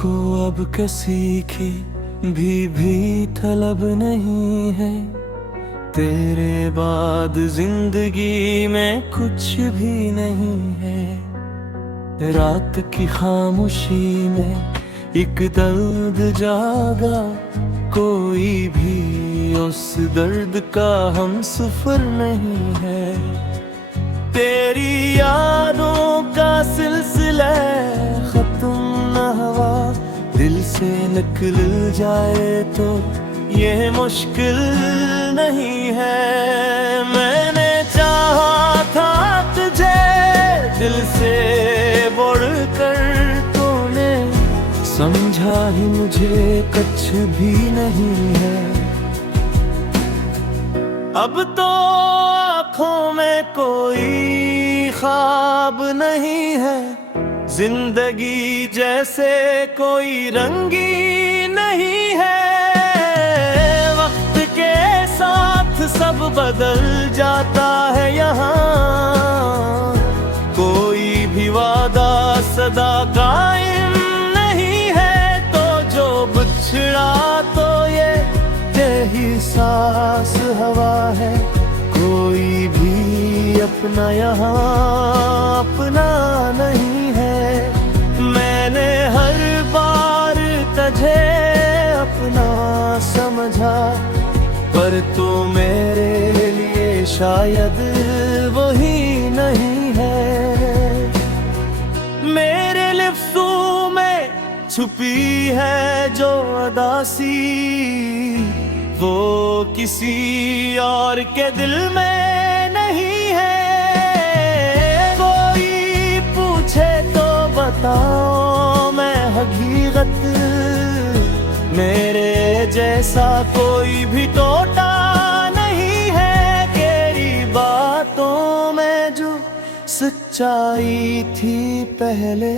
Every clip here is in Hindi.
को अब किसी की भी तलब नहीं है। तेरे बाद जिंदगी में कुछ भी नहीं है। रात की खामोशी में एक दर्द जागा, कोई भी उस दर्द का हम सफर नहीं है। तेरी यादों का सिलसिला खत्म न हुआ, दिल से निकल जाए तो ये मुश्किल नहीं है। मैंने चाहा था तुझे दिल से बढ़कर, तूने समझा ही मुझे कुछ भी नहीं है। अब तो आँखों में कोई ख्वाब नहीं है, जिंदगी जैसे कोई रंगी नहीं है। वक्त के साथ सब बदल जाता है यहाँ, कोई भी वादा सदा कायम नहीं है। तो जो बिछड़ा तो ये यही सांस हवा है, कोई भी अपना यहाँ अपना नहीं है। मैंने हर बार तुझे अपना समझा, पर तू मेरे लिए शायद वही नहीं है। मेरे लिफ्ज़ों में छुपी है जो अदासी, वो किसी और के दिल में नहीं है। कोई पूछे तो बताओ मैं हकीकत, मेरे जैसा कोई भी टोटा नहीं है। तेरी बातों में जो सच्चाई थी पहले,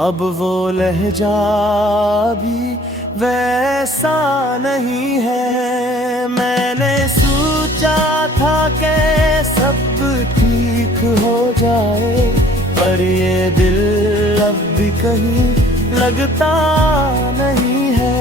अब वो लहजा भी वैसा नहीं है। मैंने सोचा था कि सब ठीक हो जाए, पर ये दिल अब भी कहीं लगता नहीं है।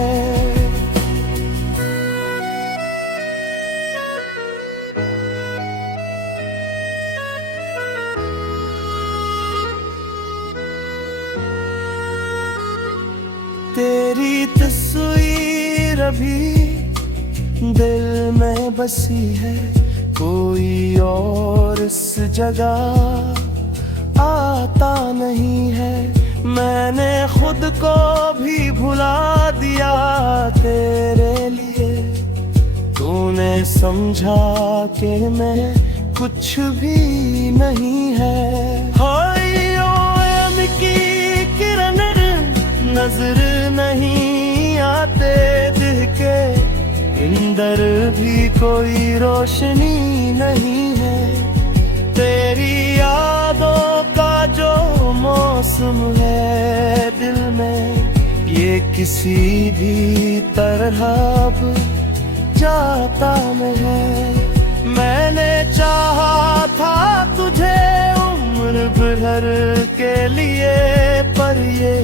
तेरी तस्वीर अभी दिल में बसी है, कोई और इस जगह आता नहीं है। मैंने खुद को भी भुला दिया तेरे लिए, तूने समझा कि मैं कुछ भी नहीं है। हाय ओम की किरण नजर नहीं आते, दिल के अंदर भी कोई रोशनी नहीं है। तेरी यादों का जो मौसम है दिल में, ये किसी भी तरह अब जाता नहीं है। मैंने चाहा था तुझे उम्र भर के लिए, पर ये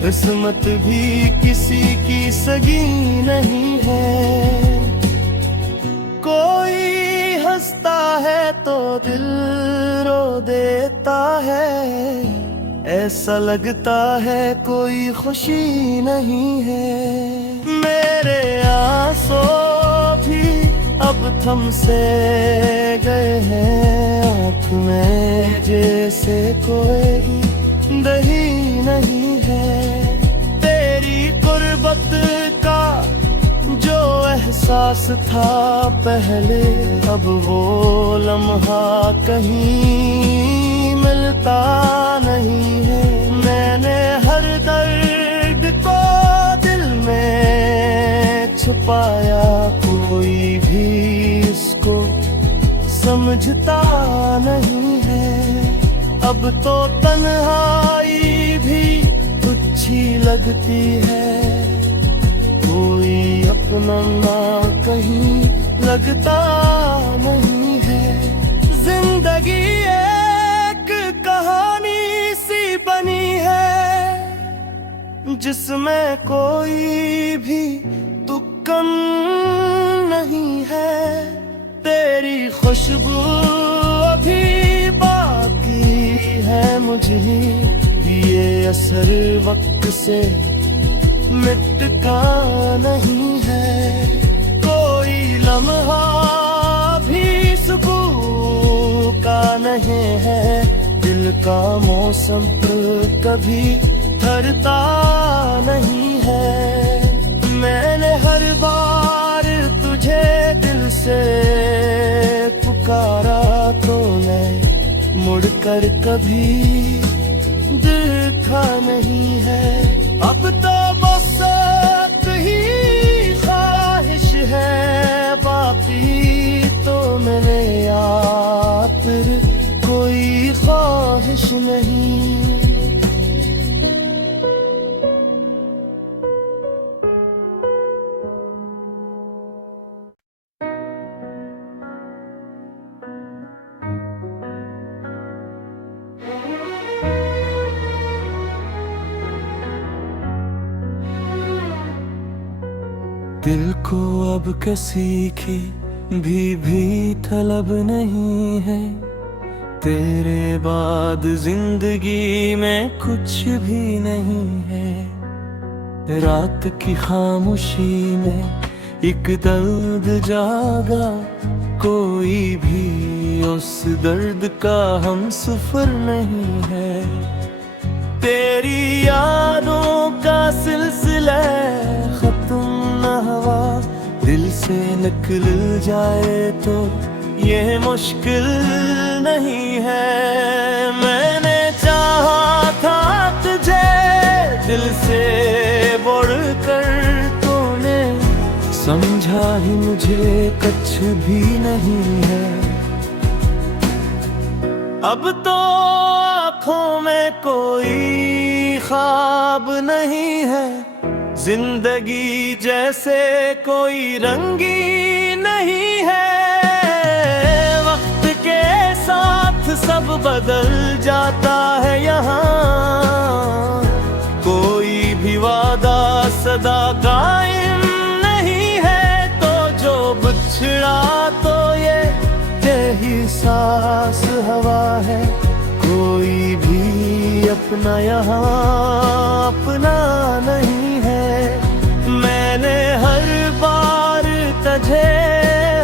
किस्मत भी किसी की सगी नहीं है। कोई हंसता है तो दिल रो देता है, ऐसा लगता है कोई खुशी नहीं है। मेरे आंसू भी अब थम से गए हैं, आँख में जैसे कोई दही नहीं है। तेरी गुर्बत का जो एहसास था पहले, अब वो लम्हा कहीं मिलता नहीं है। मैंने हर दर्द को दिल में छुपाया, कोई भी इसको समझता नहीं है। अब तो तन्हाई भी अच्छी लगती है, कोई अपना ना कहीं लगता नहीं है। जिंदगी एक कहानी सी बनी है, जिसमें कोई भी तुक्कन नहीं है। तेरी खुशबू अभी बाकी है मुझे, ये असर वक्त से मिटका नहीं है। कोई लम्हा भी सुकून का नहीं है, दिल का मौसम कभी ठहरता नहीं है। मैंने हर बार तुझे दिल से पुकारा, तो मैं मुड़कर कभी देखा नहीं है। अब तो बस एक ही ख्वाहिश है बाकी, तो मैंने आप कोई ख्वाहिश नहीं। दिल को अब किसी की भी तलब नहीं है, तेरे बाद जिंदगी में कुछ भी नहीं है। रात की खामोशी में एक दर्द जागा, कोई भी उस दर्द का हम सफर नहीं है। तेरी यादों का सिलसिला खत्म न हुआ, दिल से निकल जाए तो ये मुश्किल नहीं है। मैंने चाहा था तुझे दिल से बढ़कर, तूने समझा ही मुझे कुछ भी नहीं है। अब तो आँखों में कोई ख्वाब नहीं है, जिंदगी जैसे कोई रंगी नहीं है। वक्त के साथ सब बदल जाता है यहाँ, कोई भी वादा सदा कायम नहीं है। तो जो बिछड़ा तो ये यही सांस हवा है, कोई भी अपना यहाँ अपना नहीं है। मैंने हर बार तुझे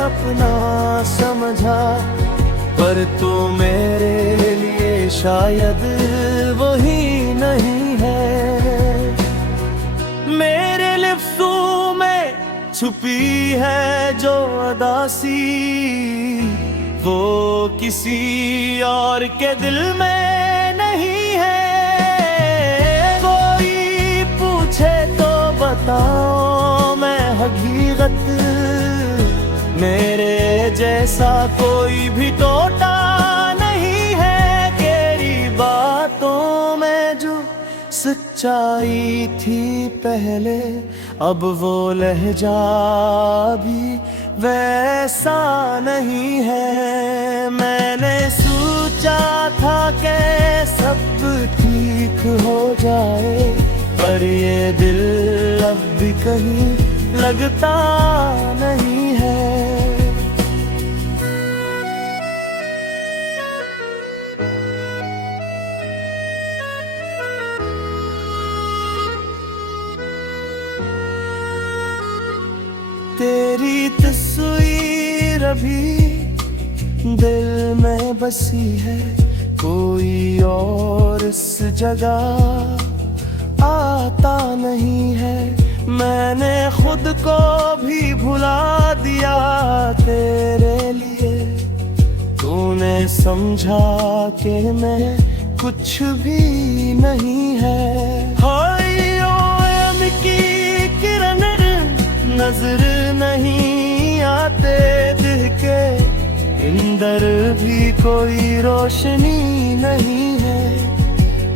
अपना समझा, पर तू मेरे लिए शायद वही नहीं है। मेरे लिफ्ज़ों में छुपी है जो अदासी, वो किसी और के दिल में नहीं है। कोई पूछे तो बताओ मैं हकीकत, मेरे जैसा कोई भी टोटा नहीं है। तेरी बातों में जो सच्चाई थी पहले, अब वो लहजा भी वैसा नहीं है। मैंने सोचा था कि सब ठीक हो जाए, पर ये दिल अब भी कहीं लगता नहीं है। तेरी तस्वीर अभी दिल में बसी है, कोई और इस जगह आता नहीं है। मैंने खुद को भी भुला दिया तेरे लिए, तूने समझा कि मैं कुछ भी नहीं है। हाय ओम की किरण नजर नहीं आते, दिल के अंदर भी कोई रोशनी नहीं है।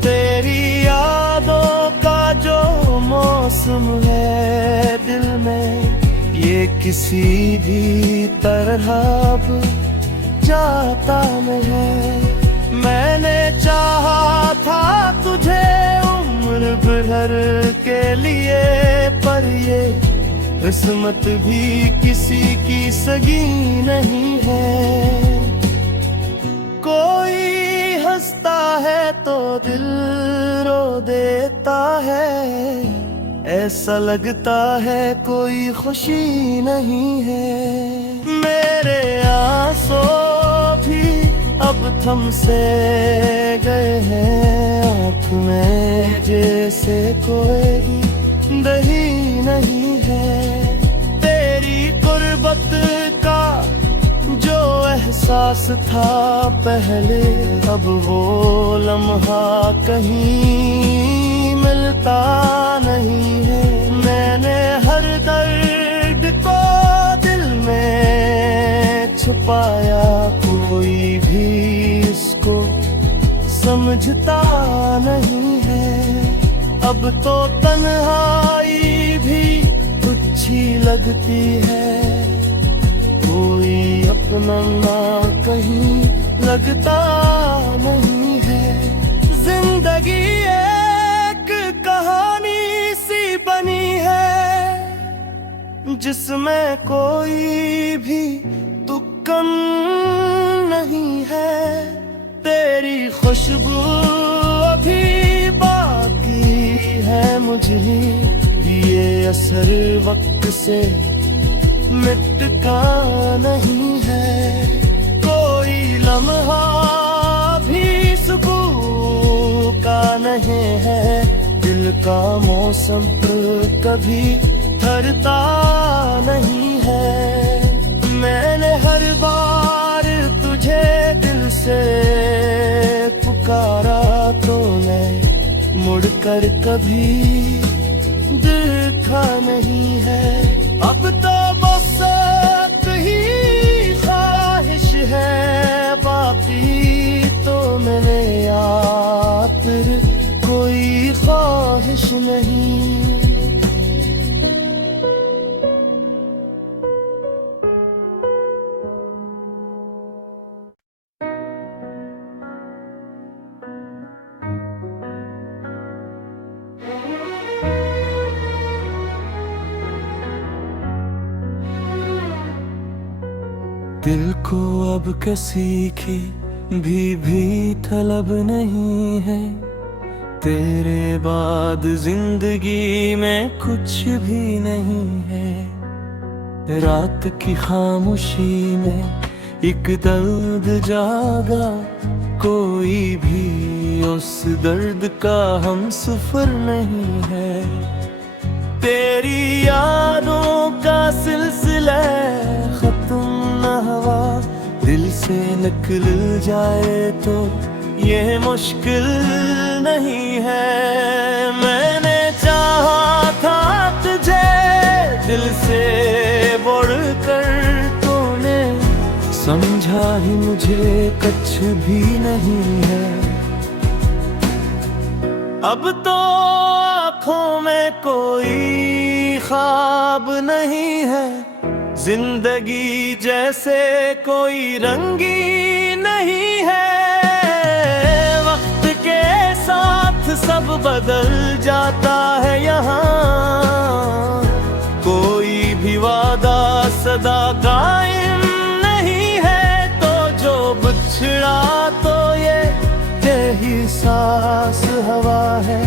तेरी यादों का जो मौसम है दिल में, ये किसी भी तरह अब जाता नहीं है। मैंने चाहा था तुझे उम्र भर के लिए, पर ये किस्मत भी किसी की सगी नहीं है। कोई हंसता है तो दिल रो देता है, ऐसा लगता है कोई खुशी नहीं है। मेरे आंसू भी अब थम से गए हैं, आँख में जैसे कोई दही नहीं है। तेरी गुर्बत का जो एहसास था पहले, अब वो लम्हा कहीं मिलता नहीं है। मैंने हर दर्द को दिल में छुपाया, कोई भी इसको समझता नहीं है। अब तो तन्हाई भी अच्छी लगती है, कोई अपना ना कहीं लगता नहीं है। जिंदगी एक कहानी सी बनी है, जिसमें कोई भी तुक्कम नहीं है। तेरी खुशबू अभी बाकी है मुझे, ये असर वक्त से मिटका नहीं है। कोई लम्हा भी सुकून का नहीं है, दिल का मौसम कभी ठहरता नहीं है। मैंने हर बार तुझे दिल से पुकारा, तो मैं मुड़कर कभी देखा नहीं है। अब तो बस एक ही ख्वाहिश है बाकी, तो मैंने याद कोई ख्वाहिश नहीं। दिल को अब किसी की भी तलब नहीं है, तेरे बाद जिंदगी में कुछ भी नहीं है। रात की खामोशी में एक दर्द जागा, कोई भी उस दर्द का हमसफर नहीं है। तेरी यादों का सिलसिला खत्म न हुआ, दिल से निकल जाए तो ये मुश्किल नहीं है। मैंने चाहा था तुझे दिल से बढ़कर, तूने समझा ही मुझे कुछ भी नहीं है। अब तो आँखों में कोई ख्वाब नहीं है, जिंदगी जैसे कोई रंगी नहीं है। वक्त के साथ सब बदल जाता है यहाँ, कोई भी वादा सदा कायम नहीं है। तो जो बिछड़ा तो ये यही सांस हवा है,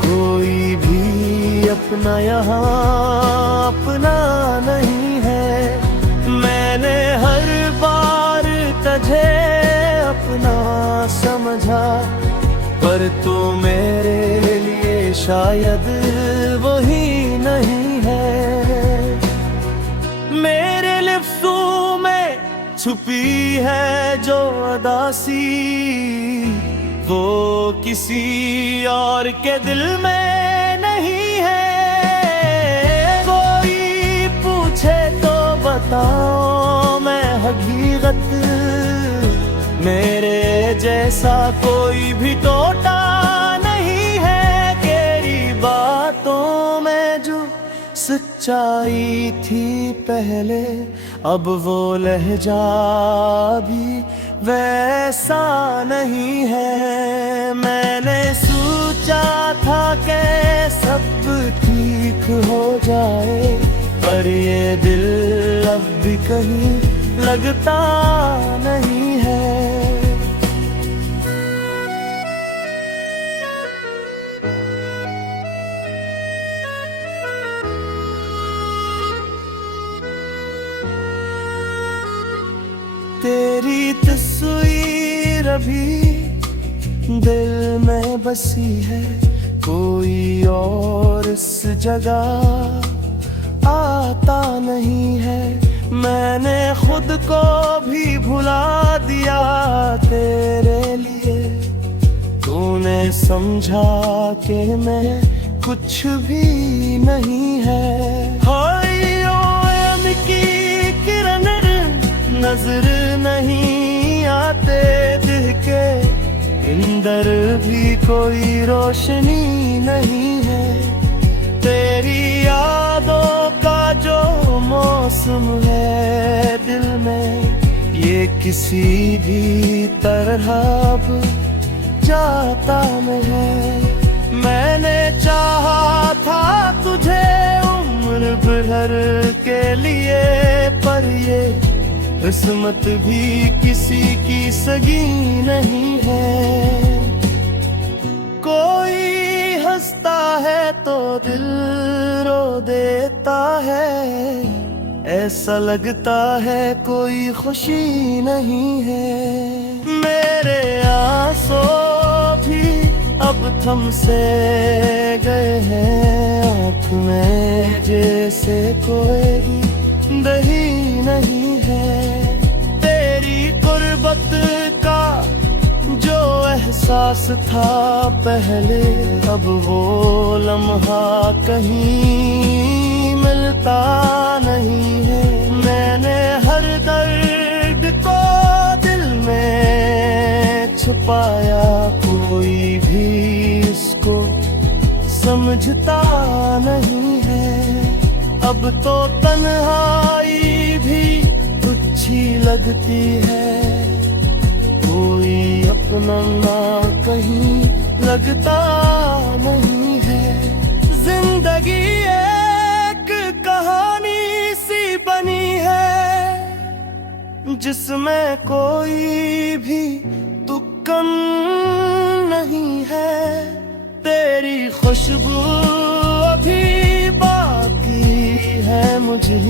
कोई भी अपना यहाँ अपना नहीं है। मैंने हर बार तुझे अपना समझा, पर तू मेरे लिए शायद वही नहीं है। मेरे लिफ्ज़ों में छुपी है जो अदासी, वो किसी और के दिल में नहीं है। कोई पूछे तो बताओ मैं हकीकत, मेरे जैसा कोई भी टोटा नहीं है। तेरी बातों में जो सच्चाई थी पहले, अब वो लहजा भी वैसा नहीं है। मैंने सोचा सोचा था कि सब ठीक हो जाए, पर ये दिल अब भी कहीं लगता नहीं है। तेरी तस्वीर अभी दिल में बसी है, कोई और इस जगह आता नहीं है। मैंने खुद को भी भुला दिया तेरे लिए, तूने समझा कि मैं कुछ भी नहीं है। हाय ओम की किरण नजर नहीं आते, दिल के अंदर भी कोई रोशनी नहीं है। तेरी यादों का जो मौसम है दिल में, ये किसी भी तरह अब जाता नहीं है। मैंने चाहा था तुझे उम्र भर के लिए, पर ये किस्मत भी किसी की सगी नहीं है। कोई हंसता है तो दिल रो देता है, ऐसा लगता है कोई खुशी नहीं है। मेरे आंसू भी अब थम से गए हैं, आँख में जैसे कोई दही नहीं है। तेरी गुर्बत का जो एहसास था पहले, अब वो लम्हा कहीं मिलता नहीं है। मैंने हर दर्द को दिल में छुपाया, कोई भी इसको समझता नहीं है। अब तो तन्हाई भी अच्छी लगती है, कोई अपना ना कहीं लगता नहीं है। जिंदगी एक कहानी सी बनी है, जिसमें कोई भी तुक्कम नहीं है। तेरी खुशबू अभी बाकी है मुझे,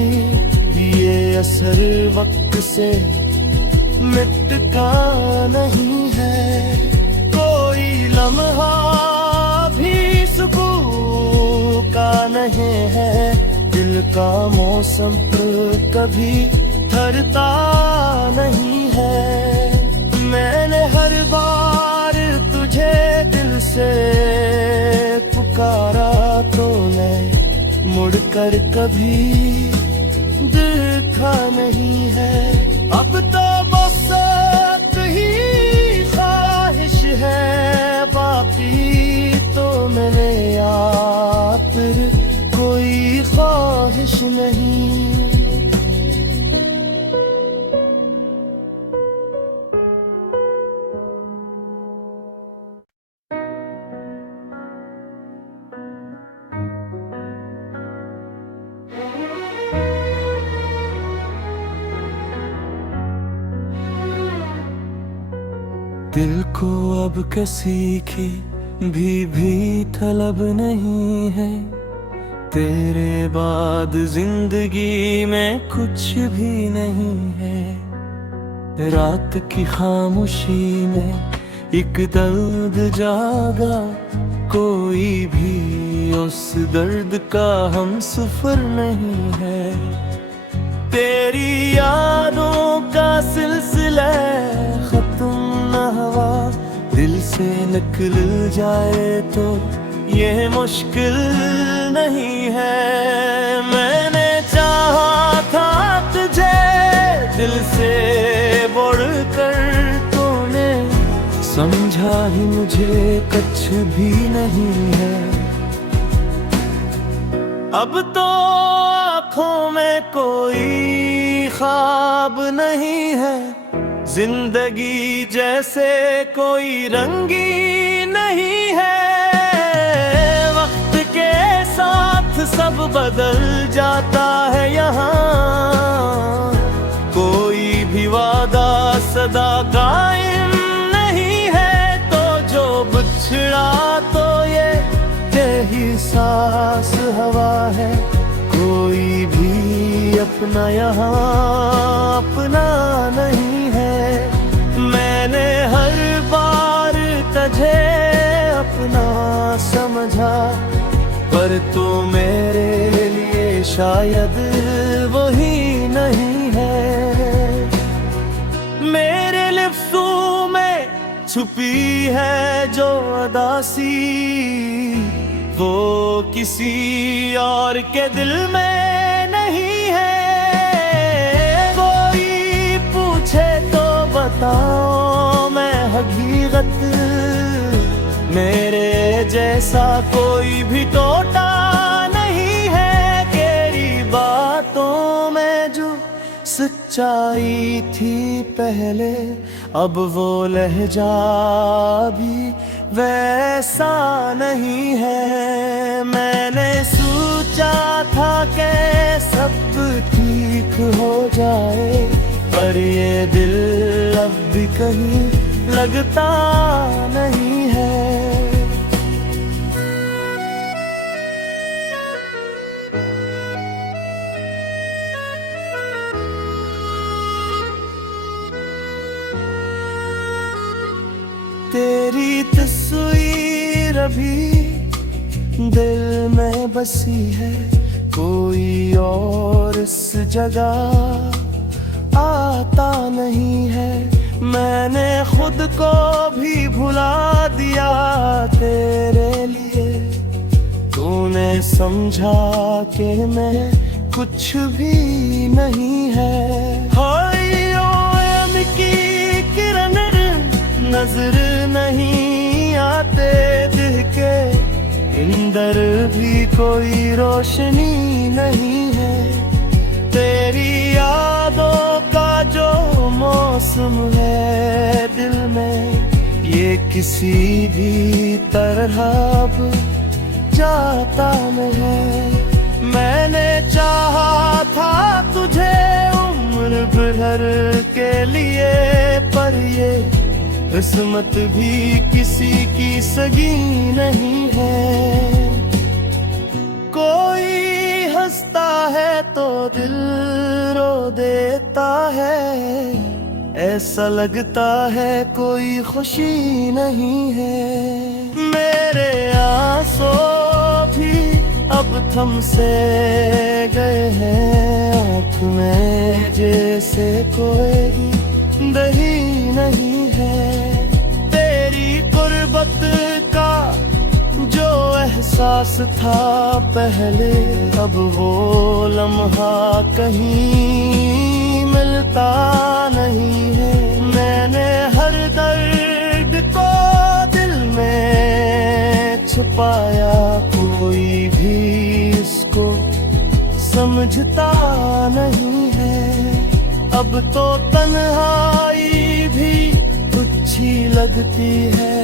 ये असर वक्त से मिटता नहीं है। कोई लम्हा भी सुकून का नहीं है, दिल का मौसम कभी ठहरता नहीं है। मैंने हर बार तुझे दिल से पुकारा, तूने मुड़कर कभी देखा नहीं है। अब तो बस एक ही ख्वाहिश है बाकी, तो मैंने आप कोई ख्वाहिश नहीं। दिल को अब किसी की भी तलब नहीं है, तेरे बाद जिंदगी में कुछ भी नहीं है। रात की खामोशी में एक दर्द जागा, कोई भी उस दर्द का हम सफर नहीं है। तेरी यादों का सिलसिला खत्म न हुआ, दिल से निकल जाए तो ये मुश्किल नहीं है। मैंने चाहा था तुझे दिल से बढ़कर, तूने समझा ही मुझे कुछ भी नहीं है। अब तो आँखों में कोई ख्वाब नहीं है, जिंदगी जैसे कोई रंगी नहीं है। साथ सब बदल जाता है यहाँ। कोई भी वादा सदा कायम नहीं है, तो जो बिछड़ा तो ये यही सांस हवा है। कोई भी अपना यहाँ अपना नहीं है। मैंने हर बार तुझे अपना समझा, पर तू मेरे लिए शायद वही नहीं है। मेरे लिफ्टों में छुपी है जो अदासी, वो किसी और के दिल में नहीं है। कोई पूछे तो बताओ मैं हकीकत, मेरे जैसा कोई भी टोटा नहीं है। तेरी बातों में जो सच्चाई थी पहले, अब वो लहजा भी वैसा नहीं है। मैंने सोचा था कि सब ठीक हो जाए, पर ये दिल अब भी कहीं लगता नहीं है। तेरी तस्वीर अभी दिल में बसी है, कोई और इस जगह आता नहीं है। मैंने खुद को भी भुला दिया तेरे लिए, तूने समझा कि मैं कुछ भी नहीं है। हाय ओम की किरण नजर नहीं आते दिल के अंदर भी कोई रोशनी नहीं है। तेरी यादों का जो मौसम है दिल में, ये किसी भी तरह अब जाता नहीं है। मैंने चाहा था तुझे उम्र भर के लिए, पर ये किस्मत भी किसी की सगी नहीं है। कोई हंसता है तो दिल रो देता है, ऐसा लगता है कोई खुशी नहीं है। मेरे आंसू भी अब थम से गए हैं, आँख में जैसे कोई दही नहीं है। तेरी गुर्बत का जो एहसास था पहले, अब वो लम्हा कहीं मिलता नहीं है। मैंने हर दर्द को दिल में छुपाया, कोई भी इसको समझता नहीं है। अब तो तन्हाई भी अच्छी लगती है,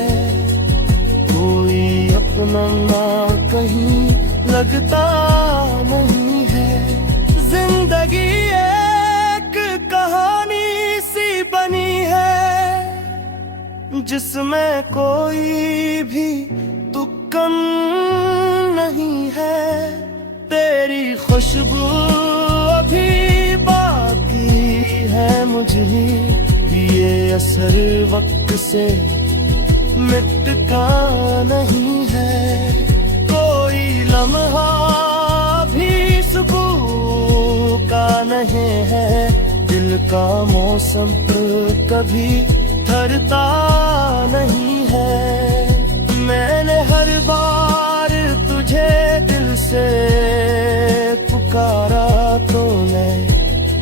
कोई अपना ना कहीं लगता नहीं है। जिंदगी एक कहानी सी बनी है, जिसमें कोई भी तुक्कम नहीं है। तेरी खुशबू अभी बाकी है मुझे, ये असर वक्त से मिटता नहीं है। कोई लम्हा भी सुकून का नहीं है, दिल का मौसम कभी ठहरता नहीं है। मैंने हर बार तुझे दिल से पुकारा, तूने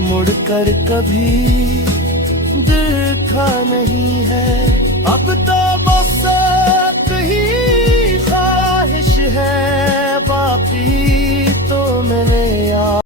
मुड़कर कभी देखा नहीं है। अब तो बस एक ही ख्वाहिश है, बाकी तो मैंने